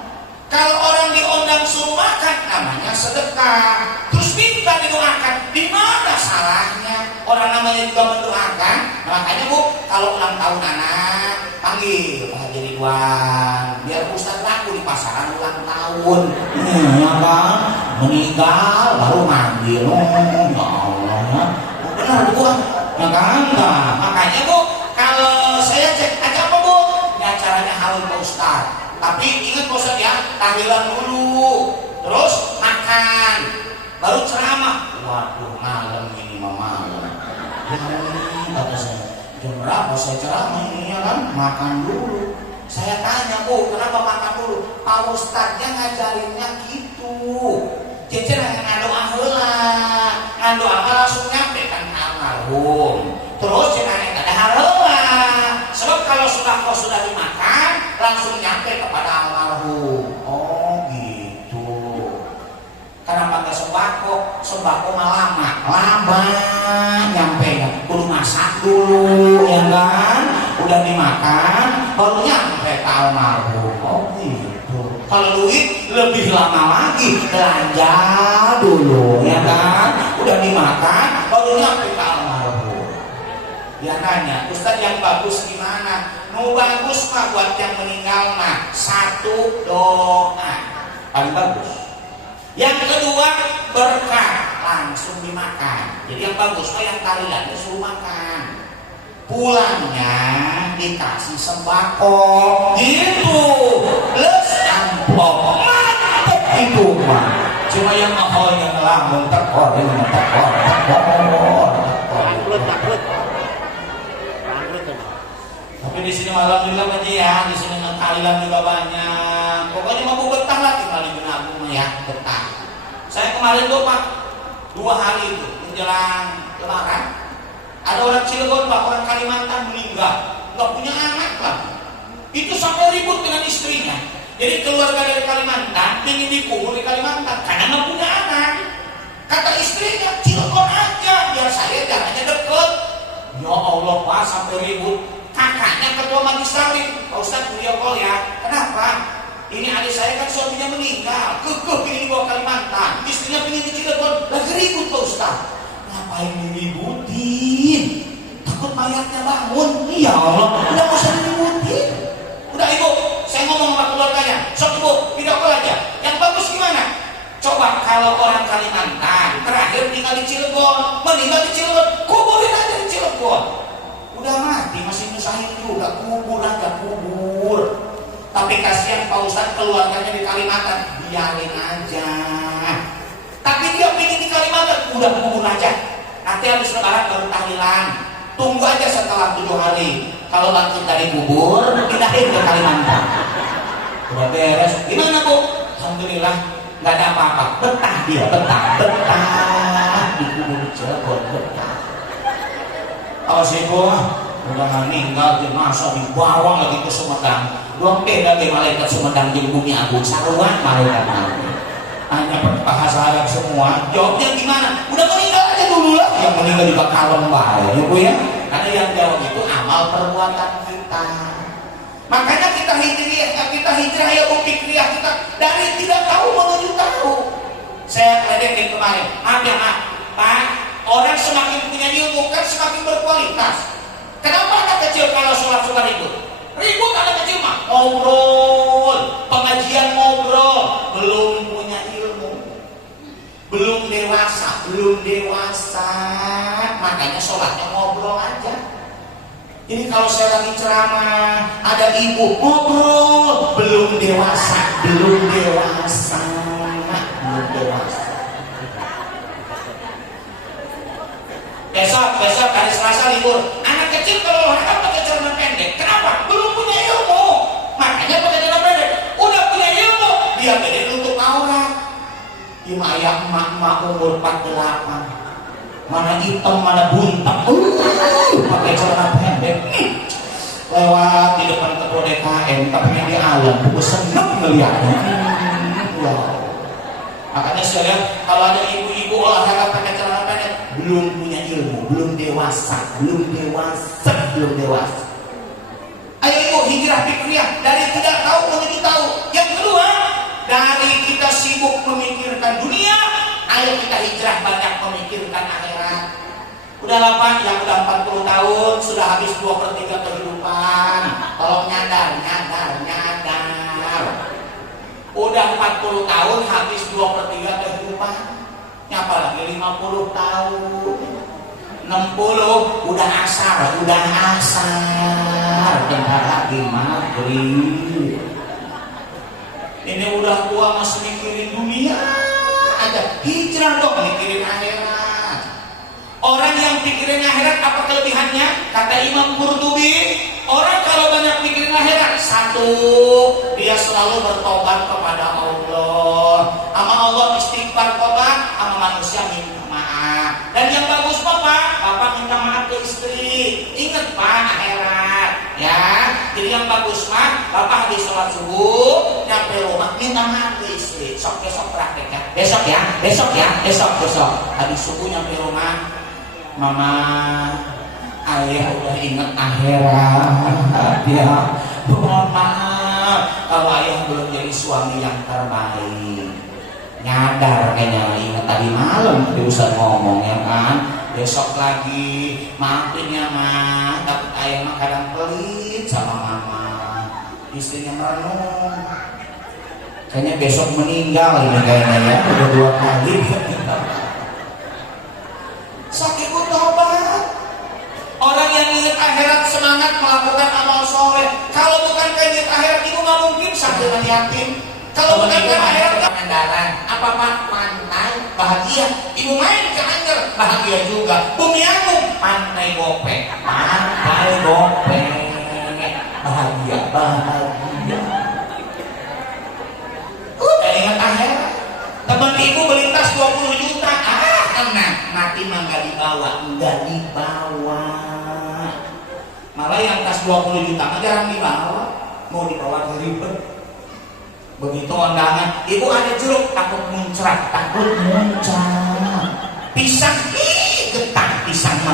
Kalau orang diundang suruh makan, namanya sedekah. Terus minta didoakan, di mana salahnya? Orang namanya juga mendoakan. Makanya Bu, kalau ulang tahun anak, panggil Pak Haji Ridwan, biar Ustaz laku di pasaran ulang tahun. Ya kan? Meninggal baru manggil. Ya Allah ya. Benar Bu, ya kan? Nah, makanya Bu, kalau saya cek aja apa Bu? Ya caranya halal Pak Ustaz. Tapi ingat Pak Ustaz ya, tahlilan dulu, terus makan, baru ceramah. Waduh, malam ini mah malam. Kata saya, jam berapa saya ceramah ini ya kan? Makan dulu. Saya tanya Bu, kenapa makan dulu? Pak Ustaznya ngajarinnya gitu. Cecer ngadoa heula, ngadoa langsung nyampe kan almarhum. Terus cenah ada heula. Sebab kalau sudah dimakan langsung nyampe kepada almarhum. Oh gitu. Kenapa nggak sembako mah lama nyampe ya. Kudu masak dulu ya kan. Udah dimakan baru nyampe ke almarhum. Oh gitu. Kalau duit lebih lama lagi, belanja dulu ya kan. Udah dimakan baru nyampe ke almarhum. Dia nanya, Ustaz yang bagus gimana? Nu bagus mah buat yang meninggal mah satu doa paling bagus. Yang kedua berkah langsung dimakan. Jadi yang bagus mah yang tahlilan disuruh makan. Pulangnya dikasih sembako gitu. Plus amplop mantep itu mah. Cuma yang mahal yang lambung tekor. Tapi di sini alhamdulillah aja ya, di sini tahlilan juga banyak. Pokoknya mau betah lah tinggal di Agung ya, betah. Saya kemarin tuh Pak, 2 hari itu menjelang Lebaran, ada orang Cilegon Pak, orang Kalimantan meninggal, nggak punya anak lah. Itu sampai ribut dengan istrinya. Jadi keluarga dari Kalimantan ingin dikubur di Kalimantan karena nggak punya anak. Kata istrinya, Cilegon aja biar saya jalannya deket. Ya Allah Pak, sampai ribut. Kakaknya ketua majelis taklim, Pak Ustadz video call ya. Kenapa? Ini adik saya kan suaminya meninggal, kekeh ingin dibawa Kalimantan, istrinya pengen ke Cilegon, lagi ribut Pak Ustadz. Ngapain diributin? Takut mayatnya bangun. Ya Allah, udah gak usah diributin. Udah ibu, saya ngomong sama keluarganya, sok ibu, video call aja. Yang bagus gimana? Coba kalau orang Kalimantan terakhir tinggal di Cilegon, meninggal di Cilegon, kuburin aja di Cilegon. Udah mati masih nyusahin juga, kubur aja, kubur. Tapi kasihan Pak Ustadz keluarganya di Kalimantan, biarin aja. Tapi dia pengen di Kalimantan, udah kubur aja. Nanti habis lebaran baru tahlilan. Tunggu aja setelah 7 hari. Kalau bangkit dari kubur, pindahin ke Kalimantan. Udah beres. Gimana Bu? Alhamdulillah, nggak ada apa-apa. Betah dia, betah di kubur Cilegon, betah. Awas ibu, udah meninggal jenazah dibawa lagi ke Sumedang. Dua beda ke malaikat Sumedang di bumi agung saruan malaikat nanti. Hanya bahasa Arab semua. Jawabnya gimana? Udah meninggal aja dulu lah. Yang meninggal juga kalem bahaya ya Bu ya. Karena yang jawab itu amal perbuatan kita. Makanya kita hijrah ya Bu, fikriyah kita dari tidak tahu menuju tahu. Saya ledek kemarin. Maaf ya Pak. Orang semakin punya ilmu kan semakin berkualitas. Kenapa anak kecil kalau sholat suka ribut? Ribut anak kecil mah ngobrol, pengajian ngobrol, belum punya ilmu, belum dewasa, makanya sholatnya ngobrol aja. Jadi kalau saya lagi ceramah, ada ibu ngobrol, belum dewasa. Besok hari Selasa libur. Anak kecil kalau olahraga pakai celana pendek. Kenapa? Belum punya ilmu. Makanya pakai celana pendek. Udah punya ilmu, dia pede nutup aurat. Ayah emak umur 48. Mana hitam, mana buntak. Pakai celana pendek. Lewat di depan ketua DKM, tapi di alam, gue seneng ngeliatnya. Makanya saya lihat kalau ada ibu-ibu olahraga pakai celana pendek, belum punya ilmu, belum dewasa. Ayo ibu, hijrah fikriyah dari tidak tahu menuju tahu. Yang kedua, dari kita sibuk memikirkan dunia, ayo kita hijrah banyak memikirkan akhirat. Udah lah Pak, yang udah 40 tahun sudah habis 2/3 kehidupan. Tolong nyadar. Udah 40 tahun habis 2/3 kehidupan. Nyapa lagi 50 tahun. 60 udah asar. Bentar lagi maghrib. Ini udah tua masih mikirin dunia aja. Hijrah dong, mikirin akhirat. Orang yang pikirin akhirat apa kelebihannya? Kata Imam Qurtubi, orang kalau banyak pikirin akhirat, satu, dia selalu bertobat kepada Allah. Sama Allah istighfar tobat, sama manusia minta maaf. Dan yang bagus Bapak minta maaf ke istri. Ingat Pak, akhirat ya. Jadi yang bagus Bapak habis sholat subuh nyampe rumah minta maaf ke istri. Besok prakteknya. Besok ya. Habis subuh nyampe rumah, Mama, Ayah udah ingat akhirat ya. Mohon maaf kalau Ayah belum jadi suami yang terbaik. Nyadar kayaknya ingat tadi malam tadi Ustaz ngomong ya kan. Besok lagi maafin ya Ma, tapi Ayah mah kadang pelit sama Mama. Istrinya merenung, kayaknya besok meninggal ini kayaknya ya. Udah 2 kali sakit tobat. Orang yang ingat akhirat semangat melakukan amal soleh. Kalau bukan ingat akhirat, ibu nggak mungkin sakit dan yatim. Kalau bukan akhirat, Pangandaran, apa Pak? Pantai bahagia. Ibu main ke Anyer bahagia juga. Bumi Agung pantai Gopeng, bahagia. Udah ingat akhirat. Teman ibu beli tas 20 juta. Mati mah nggak dibawa. Malah yang tas 20 juta mah jarang dibawa. Mau dibawa ribet. Begitu undangan, ibu ada jeruk, takut muncrat. Pisang, getah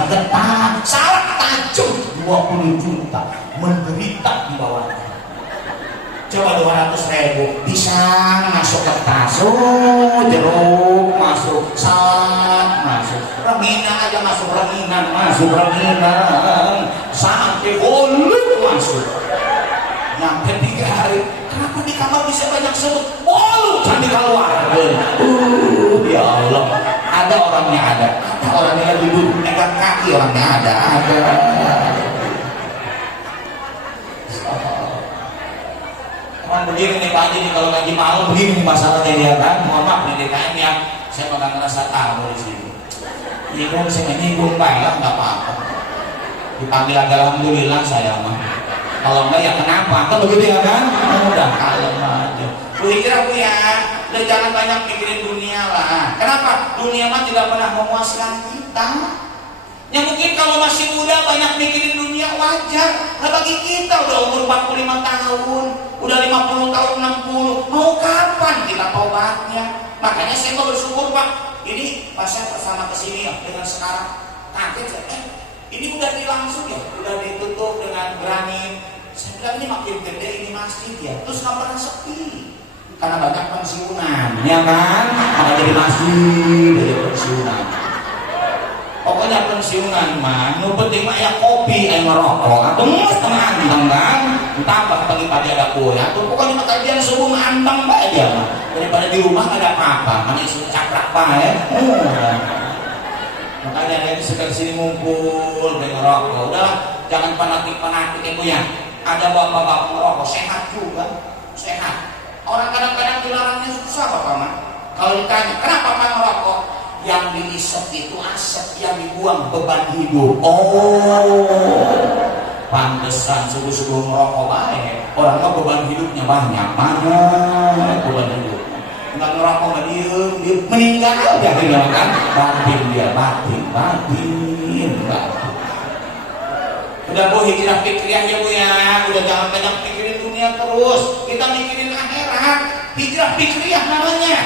getah, salah tajam 20 juta, menderita di bawahnya. Coba 200.000 pisang masuk ke tas, jeruk masuk, salad masuk, rengginang aja masuk, rengginang masuk, rengginang sampai bolu masuk. Nyampe 3 hari, kenapa di kamar bisa banyak semut? Bolu sampai keluar. Ya Allah, ada orangnya, ada orangnya lagi duduk megang kaki, orangnya ada. Cuman begini nih Pak Haji nih, kalau ngaji malam begini nih masalahnya dia kan. Mohon maaf nih DKM ya, saya nggak ngerasa tamu di sini. Nyinggung saya nyinggung banyak nggak apa-apa. Dipanggil agak alhamdulillah saya mah. Kalau enggak ya kenapa? Kan begitu ya kan? Udah kalem aja. Bu hijrah Bu ya, udah jangan banyak mikirin dunia lah. Kenapa? Dunia mah tidak pernah memuaskan kita. Ya mungkin kalau masih muda banyak mikirin dunia wajar. Nah bagi kita udah umur 45 tahun, udah 50 tahun, 60, mau kapan kita taubatnya? Makanya saya mau bersyukur Pak. Ini pas saya pertama kesini ya dengan sekarang kaget ya. Ini udah dilangsung ya, udah ditutup dengan berani. Saya bilang ini makin gede ini masjid ya, terus nggak pernah sepi. Karena banyak pensiunan, ya kan? Karena jadi masjid, jadi pensiunan. Pokoknya pensiunan mah, nu penting mah ya kopi, ngerokok, atau setengah anteng kan? Entah pagi-pagi ada kue, atau pokoknya kalian subuh anteng aja mah. Daripada di rumah nggak ada apa-apa, makanya sudah caprak pak ya. Makanya lagi sekarang sini ngumpul, ngerokok. Udahlah, jangan fanatik-fanatik ya Bu ya. Ada bapak-bapak ngerokok, sehat juga, sehat. Orang kadang-kadang dilarangnya susah Bapak mah. Kalau ditanya, kenapa Pak ngerokok? Yang diisep itu asap, yang dibuang beban hidup. Oh, pantesan subuh-subuh ngerokok baik. Orang mah beban hidupnya banyak beban hidup. Nggak ngerokok nggak diem, meninggal aja dia kan. Batin dia, batin. Udah Bu hijrah fikriyah ya Bu ya. Udah jangan banyak pikirin dunia terus. Kita mikirin akhirat. Hijrah fikriyah namanya.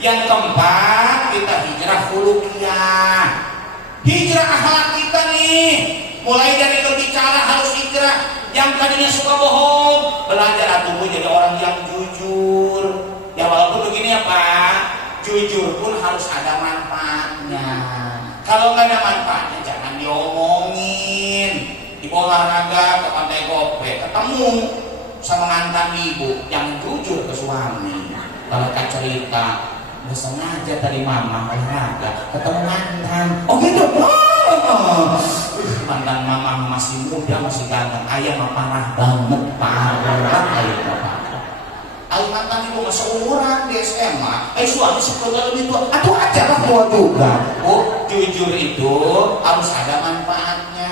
Yang keempat, kita hijrah khuluqiyah. Hijrah akhlak kita nih. Mulai dari berbicara harus hijrah. Yang tadinya suka bohong, belajar atuh jadi orang yang jujur. Ya walaupun begini ya Pak, jujur pun harus ada manfaatnya. Kalau nggak ada manfaatnya jangan diomongin. Di olahraga ke pantai Gope, ketemu sama mantan ibu yang jujur ke suami. Kalau cerita, nggak sengaja tadi mama olahraga ketemu mantan. Oh gitu. Mantan mama masih muda, masih ganteng. Ayah mah parah banget, parah ayah bapak. Ayah mantan ibu masih umuran di SMA. Suami sekolah lebih tua. Aduh aja lah tua juga. Oh jujur itu harus ada manfaatnya.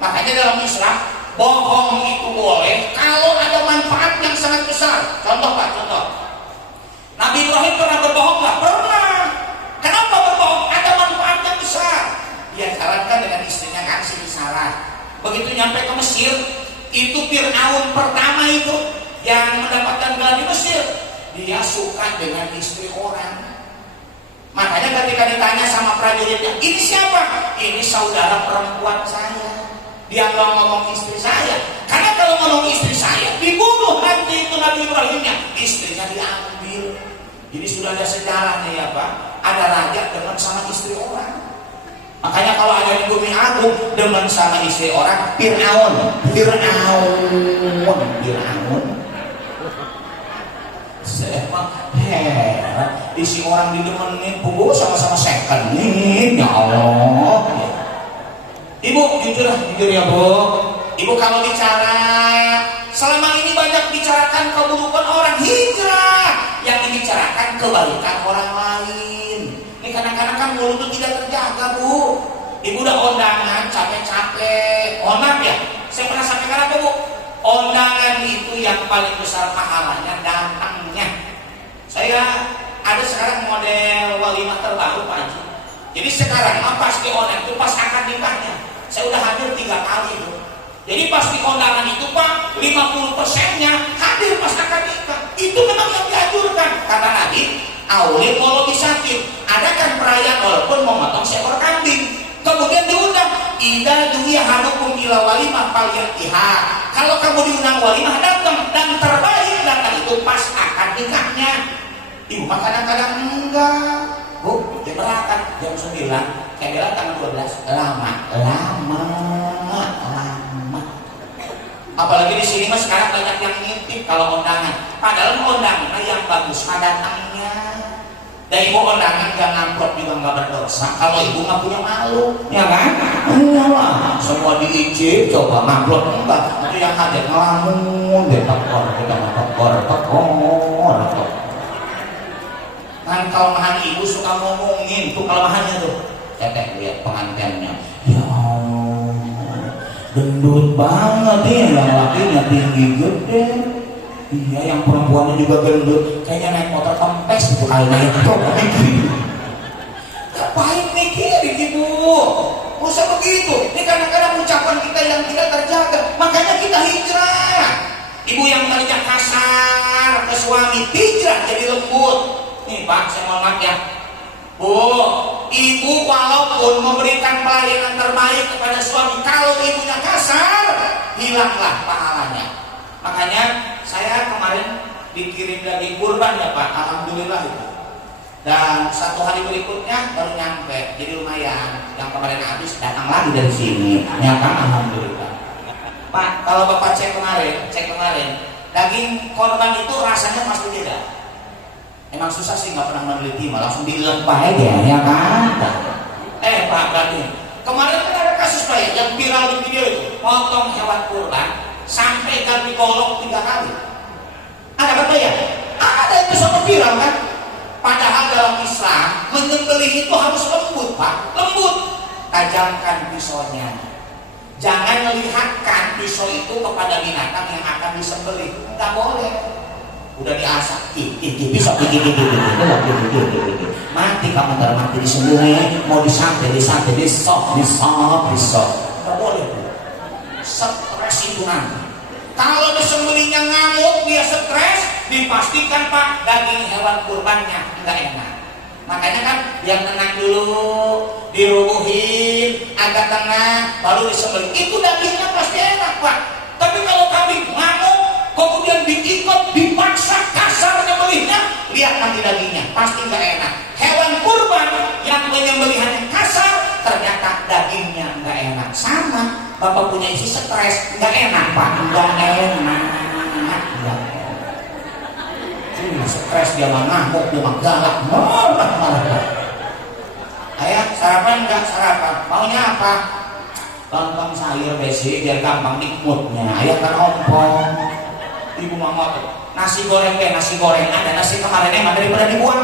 Makanya dalam Islam bohong itu boleh kalau ada manfaat yang sangat besar. Contoh Pak, contoh. Nabi Ibrahim pernah berbohong nggak? Pernah. Kenapa berbohong? Ada manfaat yang besar. Dia jalankan dengan istrinya kan Siti Sarah. Begitu nyampe ke Mesir, itu Fir'aun pertama itu yang mendapatkan gelar di Mesir. Dia suka dengan istri orang. Makanya ketika ditanya sama prajuritnya, ini siapa? Ini saudara perempuan saya. Dia nggak ngomong istri saya, karena kalau ngomong istri saya dibunuh nanti itu Nabi Ibrahimnya, istrinya diambil. Jadi sudah ada sejarahnya ya Pak, ada raja demen sama istri orang. Makanya kalau ada di bumi agung demen sama istri orang, Fir'aun. Saya mah heran, isi orang didemenin, pukul sama-sama second nih, ya Allah. Ibu jujur ya Bu. Ibu kalau bicara selama ini banyak bicarakan keburukan orang, hijrah. Yang dibicarakan kebaikan orang lain. Ini kadang-kadang kan mulut itu tidak terjaga Bu. Ibu udah undangan capek-capek. Oh maaf ya, saya pernah sampaikan apa Bu? Undangan itu yang paling besar pahalanya datangnya. Saya ada sekarang model walimah terbaru Pak Haji. Jadi sekarang pas di online itu pas akad nikahnya. Saya udah hadir 3 kali itu. Jadi pas di kondangan itu Pak, 50%-nya hadir pas akad nikah. Itu memang yang dianjurkan. Kata Nabi, aulid walau bisakin. Ada kan perayaan walaupun memotong seekor kambing. Kemudian diundang, ida duya hadukum ila walimah falyatiha. Kalau kamu diundang walimah datang, dan terbaik datang itu pas akad nikahnya. Ibu mah kadang-kadang enggak. Bu, jam berapa? Jam 9. Kayak bilang tanggal 12. Lama. Apalagi di sini mah sekarang banyak yang ngintip kalau undangan. Padahal undangan yang bagus datangnya. Dan ibu undangan gak ngamplop juga nggak berdosa. Kalau ibu nggak punya malu, ya kan? Enggak, semua diijib, coba ngamplop enggak. Itu yang hadir ngelamun, tekor. Kan kelemahan ibu suka ngomongin tuh kelemahannya tuh. Teteh lihat pengantinnya. Ya Allah, gendut banget nih, yang lakinya tinggi gede. Iya, yang perempuannya juga gendut, kayaknya naik motor kempes itu kayaknya itu. Ngapain mikirin ibu? Usah begitu. Ini kadang-kadang ucapan kita yang tidak terjaga, makanya kita hijrah. Ibu yang tadinya kasar ke suami, hijrah jadi lembut. Nih Pak, saya mohon maaf ya. Bu, ibu walaupun memberikan pelayanan terbaik kepada suami, kalau ibunya kasar, hilanglah pahalanya. Makanya saya kemarin dikirim daging kurban ya Pak, alhamdulillah itu. Dan 1 hari berikutnya baru nyampe, jadi lumayan. Yang kemarin habis datang lagi dari sini, ya kan, alhamdulillah. Pak, kalau Bapak cek kemarin, daging korban itu rasanya pasti beda. Emang susah sih, nggak pernah meneliti, malah langsung dilempah aja, ya kan? Pak, berarti kemarin kan ada kasus Pak yang viral di video itu, potong hewan kurban sampai ganti golok 3 kali. Ada kata ya? Ada itu sama viral kan? Padahal dalam Islam menyembelih itu harus lembut Pak, lembut. Tajamkan pisaunya. Jangan melihatkan pisau itu kepada binatang yang akan disembelih. Nggak boleh. Udah diasah, pisau, mati kamu ntar mati disembelih, mau disantai, disop. Nggak boleh tuh. Stres itu nanti. Kalau disembelihnya ngamuk, dia stres, dipastikan Pak daging hewan kurbannya nggak enak. Makanya kan yang tenang dulu, dirubuhin agak tenang, baru disembelih. Itu dagingnya pasti enak Pak. Tapi kalau kambing ngamuk, kemudian diikut, dipaksa kasar nyembelihnya, lihat nanti dagingnya pasti nggak enak. Hewan kurban yang penyembelihannya kasar, ternyata dagingnya nggak enak. Sama, Bapak punya isi stres, nggak enak Pak, nggak enak. Stres dia mah ngamuk, dia mah galak, marah. Ayah sarapan nggak sarapan? Maunya apa? Lontong sayur besi biar gampang nikmutnya. Ayah kan ompong. Ibu mama tuh nasi goreng ada nasi kemarin emang daripada dibuang.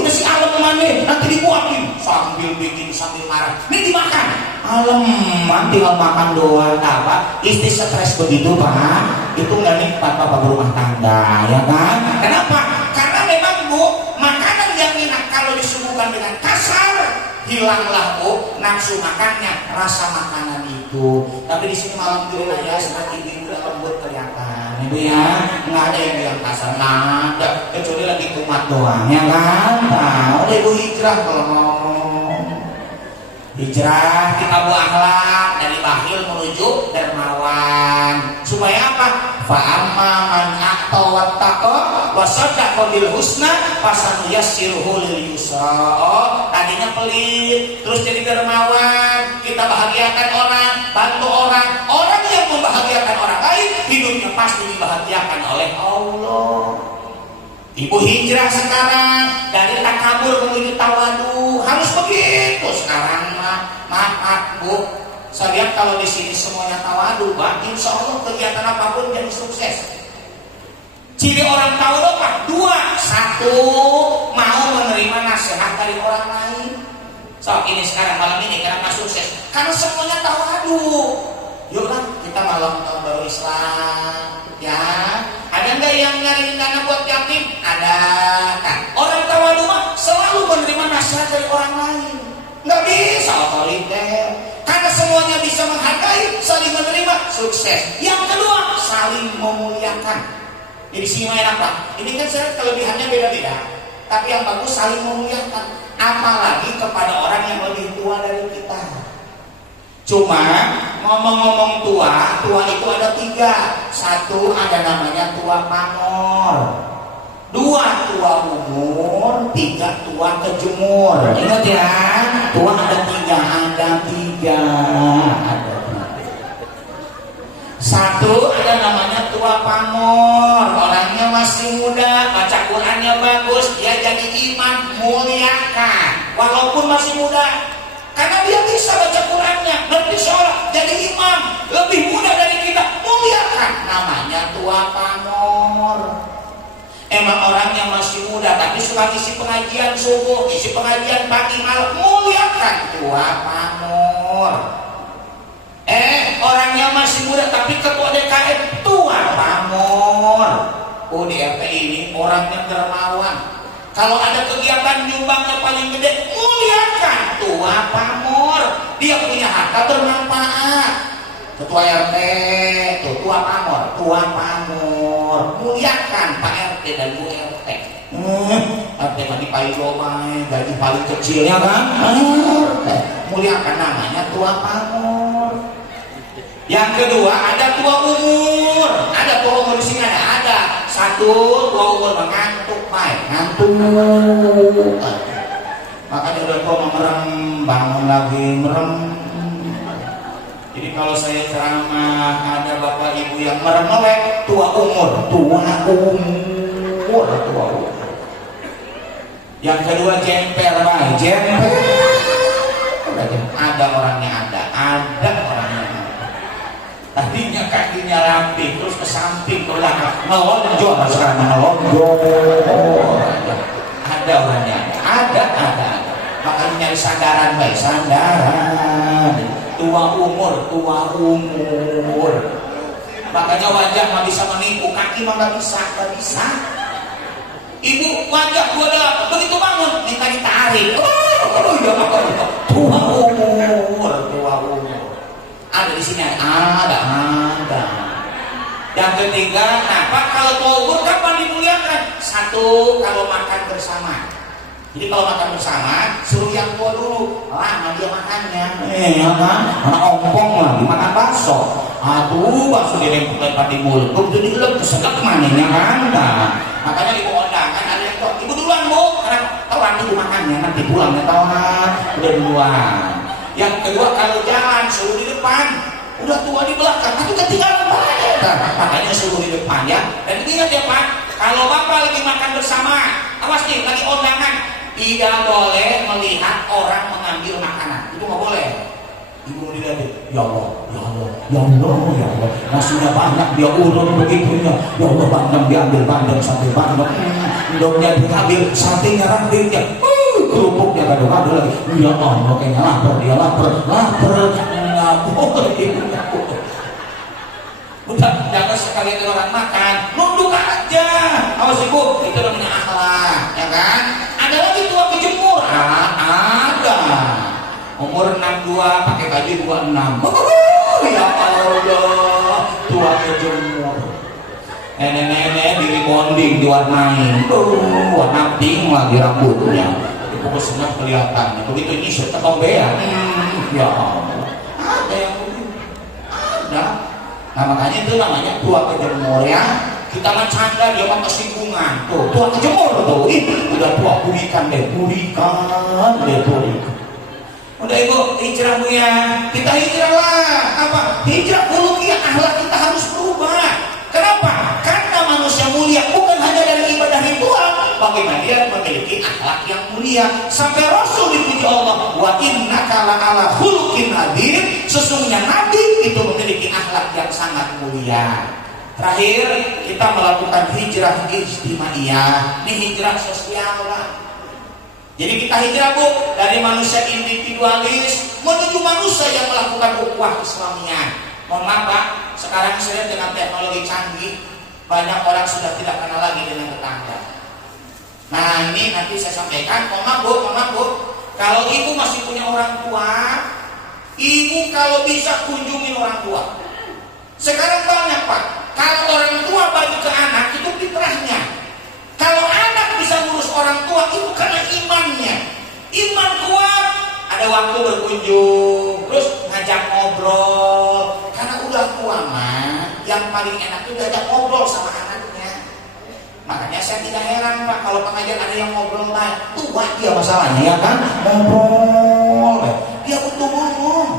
Udah si alam kemana? Nanti dibuangin sambil bikin sambil marah. Ini dimakan. Aleman tinggal makan doang. Apa? Istri stres begitu Pak. Itu nggak nikmat Bapak berumah tangga, ya kan? Kenapa? Karena memang Bu, makanan yang enak kalau disuguhkan dengan kasar, hilanglah Bu nafsu makannya, rasa makanan itu. Tapi di sini malam alhamdulillah ya seperti ibu udah lembut kelihatan. Ibu ya, nggak ada yang bilang kasar, nggak ada, kecuali lagi kumat doang, ya kan? Nah, udah ibu hijrah kalau mau hijrah kita bu akhlak dari bakhil menuju dermawan. Supaya apa? Fa'amma man a'ta wattaqa wa saddaqa bil husna fasanuyassiruhu lil yusra. Tadinya pelit, terus jadi dermawan. Kita bahagiakan orang, bantu orang. Orang yang membahagiakan orang lain, hidupnya pasti dibahagiakan oleh Allah. Ibu hijrah sekarang dari takabur menuju tawadu, harus begitu sekarang mah. Maaf Bu, saya lihat kalau di sini semuanya tawadu, Pak, insya Allah kegiatan apapun jadi sukses. Ciri orang tawadu Pak, 2, 1 mau menerima nasihat dari orang lain. So ini sekarang malam ini kenapa sukses? Karena semuanya tawadu. Yuklah kita malam tahun baru Islam, ya. Ada nggak yang nyari dana buat yatim? Ada kan? Orang tawadu mah selalu menerima nasihat dari orang lain. Nggak bisa otoriter. Karena semuanya bisa menghargai, saling menerima, sukses. Yang kedua, saling memuliakan. Jadi sini main apa? Ini kan saya kelebihannya beda-beda. Tapi yang bagus saling memuliakan, apalagi kepada orang yang lebih tua dari kita. Cuma ngomong-ngomong tua, tua itu ada 3. 1 ada namanya tua pamor, 2 tua umur, 3 tua kejemur. Ingat ya, tua ada 3, ada 3. 1 ada namanya tua pamor, orangnya masih muda, baca Qurannya bagus, dia jadi imam, muliakan walaupun masih muda, karena dia bisa baca Qurannya, ngerti sholat, jadi imam, lebih muda dari kita, muliakan, namanya tua pamor. Emang orangnya masih muda tapi suka isi pengajian subuh, isi pengajian pagi malam, muliakan, tua pamor. Orangnya masih muda tapi ketua DKM, tua pamor. DRT ini orangnya dermawan, kalau ada kegiatan nyumbangnya paling gede, muliakan, tua pamor. Dia punya harta bermanfaat. Ketua RT tuh tua pamor, muliakan Pak RT dan Bu RT. RT tadi paling lomai, gaji paling kecilnya kan, muliakan, namanya tua pamor. Yang kedua ada tua umur, di sini ada 1 tua umur mengantuk, ngantuk, makanya udah tua merem, bangun lagi merem. Jadi kalau saya ceramah ada bapak ibu yang merem melek, tua umur. Yang kedua jemper, ada orangnya, ada orangnya. Tadinya kakinya ramping, terus ke samping, ke belakang, ngelonjol sekarang, ada orangnya, ada. Makanya nyari sandaran, sandaran. Tua umur. Makanya wajah nggak bisa menipu, kaki mah nggak bisa. Ibu wajah 28, begitu bangun minta ditarik. Tua umur. Ada di sini, ada. Yang ketiga, Pak, kalau tua umur kapan dimuliakan? 1 kalau makan bersama. Jadi kalau makan bersama, suruh yang tua dulu, lama dia makannya. Ya kan? Anak ompong lagi makan bakso. Aduh, bakso dilempar di mulut, jadi kesedap maninya kan? Makanya ibu undangan ada yang tua, ibu duluan Bu, karena tahuan ibu makannya, nanti pulangnya tahuan, udah duluan. Yang kedua kalau jalan suruh di depan, udah tua di belakang, tapi ketinggalan banyak. Makanya suruh di depan ya. Dan ingat ya Pak, kalau Bapak lagi makan bersama, awas nih lagi undangan, tidak boleh melihat orang mengambil makanan, itu nggak boleh. Ibu dilihat, ya Allah, nasinya banyak dia urut begitunya, ya Allah bandeng diambil bandeng sampai bandeng, endoknya diambil satenya rantingnya. Kerupuknya gado-gado lagi. Ya Allah, kayaknya lapar. Udah, jangan sekali orang makan, nunduk aja. Awas ibu, itu namanya akhlak, ya kan? Ada lagi tua kejemur, ada. Umur 62 pakai baju 26. Ya Allah, tua kejemur. Nenek-nenek di rebonding diwarnain, warna pink lagi rambutnya. Pokoknya kelihatan, begitu ini sudah ketombean. Ya Allah, ada yang begitu, ada. Nah makanya itu namanya tua kejemur ya. Kita mah canda, dia mah kesinggungan. Tuh, tua kejemur tuh, udah tua pulihkan deh. Udah ibu, hijrah Bu ya. Kita hijrah lah. Apa? Hijrah khuluqiyah, akhlak kita harus berubah. Kenapa? Karena manusia mulia bukan hanya dari ibadah ritual, bagaimana dia memiliki akhlak yang mulia. Sampai Rasul dipuji Allah, wa innaka la'ala khuluqin adzim, sesungguhnya Nabi itu memiliki akhlak yang sangat mulia. Terakhir, kita melakukan hijrah ijtimaiyah. Ini hijrah sosial lah. Jadi kita hijrah Bu, dari manusia individualis menuju manusia yang melakukan ukhuwah Islamiyah. Mohon maaf Pak, sekarang saya dengan teknologi canggih, banyak orang sudah tidak kenal lagi dengan tetangga. Nah ini nanti saya sampaikan, mohon maaf Bu, kalau ibu masih punya orang tua, ibu kalau bisa kunjungi orang tua. Sekarang banyak Pak, kalau orang tua bagi ke anak itu fitrahnya. Kalau anak bisa ngurus orang tua itu karena imannya. Iman kuat, ada waktu berkunjung, terus ngajak ngobrol. Karena udah tua mah, yang paling enak itu diajak ngobrol sama anaknya. Makanya saya tidak heran Pak kalau pengajian ada yang ngobrol baik. Tua dia masalahnya ya kan, ngobrol. Dia butuh ngomong.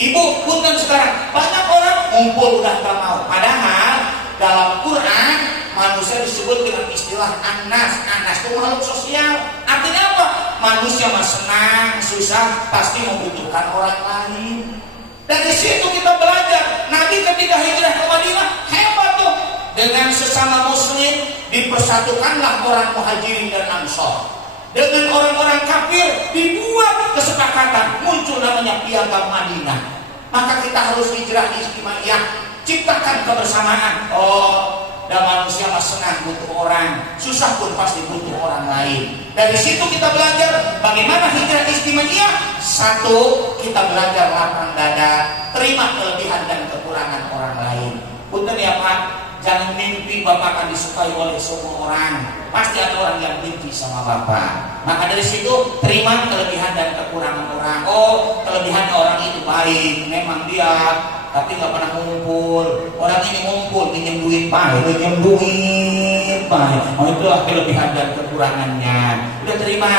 Ibu punten sekarang banyak orang ngumpul udah gak mau. Padahal dalam Quran manusia disebut dengan istilah anas. Anas itu makhluk sosial. Artinya apa? Manusia mah senang, susah pasti membutuhkan orang lain. Dari situ kita belajar. Nabi ketika hijrah ke Madinah hebat tuh. Dengan sesama muslim dipersatukanlah orang muhajirin dan ansor. Dengan orang-orang kafir dibuat kesepakatan, muncul namanya Piagam Madinah. Maka kita harus hijrah istimewa, ciptakan kebersamaan. Oh, dan manusia mas senang butuh orang, susah pun pasti butuh orang lain. Dari situ kita belajar bagaimana hijrah istimewa. Satu, kita belajar lapang dada, terima kelebihan dan kekurangan orang lain. Punten ya Pak, jangan mimpi Bapak akan disukai oleh semua orang. Pasti ada orang yang benci sama Bapak. Maka dari situ terima kelebihan dan kekurangan orang. Oh, kelebihan orang itu baik, memang dia, tapi nggak pernah ngumpul. Orang ini ngumpul, pinjam duit baik, pinjam duit baik. Oh, itulah kelebihan dan kekurangannya. Udah terima.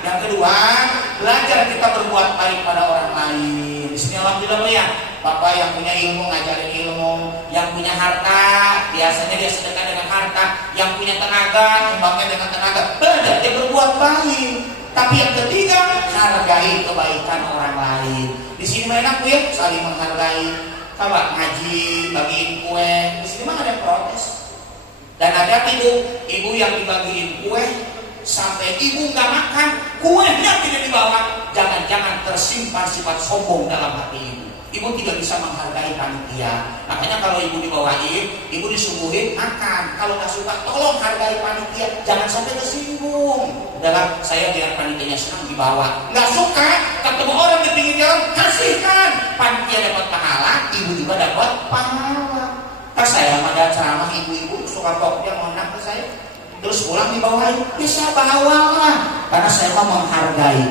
Yang kedua, belajar kita berbuat baik pada orang lain. Bismillahirrahmanirrahim ya. Bapak yang punya ilmu ngajarin ilmu, yang punya harta biasanya dia sedekah dengan harta, yang punya tenaga nyumbangnya dengan tenaga. Belajar dia berbuat baik. Tapi yang ketiga, hargai kebaikan orang lain. Di sini enak ya, saling menghargai. Kalau ngaji, bagiin kue, di sini mah ada protes. Dan ada ibu yang dibagiin kue sampai ibu nggak makan, kuenya tidak dibawa. Jangan-jangan tersimpan sifat sombong dalam hati ibu. Ibu tidak bisa menghargai panitia. Makanya kalau ibu dibawain, ibu disuguhin makan. Kalau nggak suka, tolong hargai panitia. Jangan sampai tersinggung. Udahlah, saya biar panitianya senang dibawa. Nggak suka, ketemu orang di pinggir jalan, kasihkan. Panitia dapat pahala, ibu juga dapat pahala. Pas saya ada ceramah ibu-ibu suka pokoknya ngonak ke saya. Terus pulang dibawain, bisa bawa lah. Karena saya mau menghargai.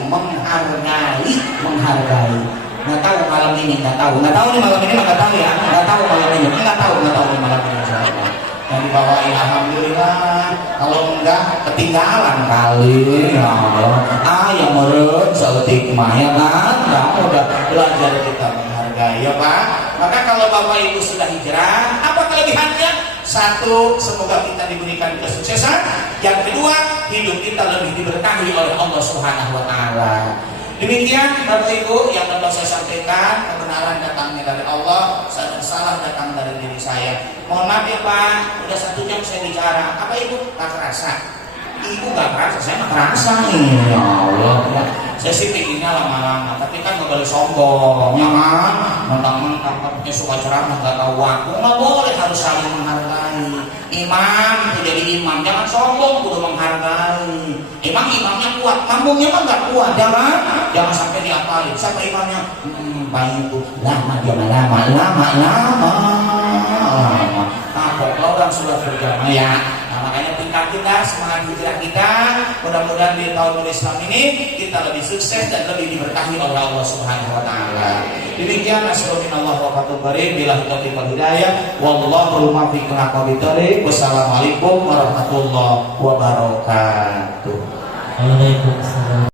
Nggak tahu malam ini, nggak tahu nih malam ini, nggak tahu ya, nggak tahu malam ini malam ini. Yang dibawain alhamdulillah, kalau enggak ketinggalan kali ya Allah. Yang meren seetik mah ya kan, udah belajar kita menghargai ya Pak. Maka kalau Bapak Ibu sudah hijrah, apa kelebihannya? Satu, semoga kita diberikan kesuksesan. Yang kedua, hidup kita lebih diberkahi oleh Allah Subhanahu wa Ta'ala. Demikian Bapak Ibu yang dapat saya sampaikan. Kebenaran datangnya dari Allah, salah datang dari diri saya. Mohon maaf ya Pak, udah 1 jam saya bicara. Apa Ibu? Gak kerasa? Ibu gak kerasa, saya gak kerasa nih. Ya Allah, saya sih pinginnya lama-lama, tapi kan gak boleh sombong ya kan. Mentang-mentang punya suka ceramah gak tahu waktu. Gak boleh, harus saling menghargai. Imam itu jadi imam, jangan sombong, kudu menghargai. Emang imamnya kuat, kampungnya mah gak kuat, jangan sampai diapalin. Siapa imamnya? Baik itu lama. Kapok orang sudah berjamaah ya. Nah, makanya tingkatkan semangat hijrah kita. Mudah-mudahan di tahun Islam ini kita lebih sukses dan lebih diberkahi oleh Allah Subhanahu wa Ta'ala. Demikian assalamualaikum warahmatullahi wabarakatuh. Wallahu muwaffiq ila aqwamit thoriq. Wassalamualaikum warahmatullahi wabarakatuh. Waalaikumsalam.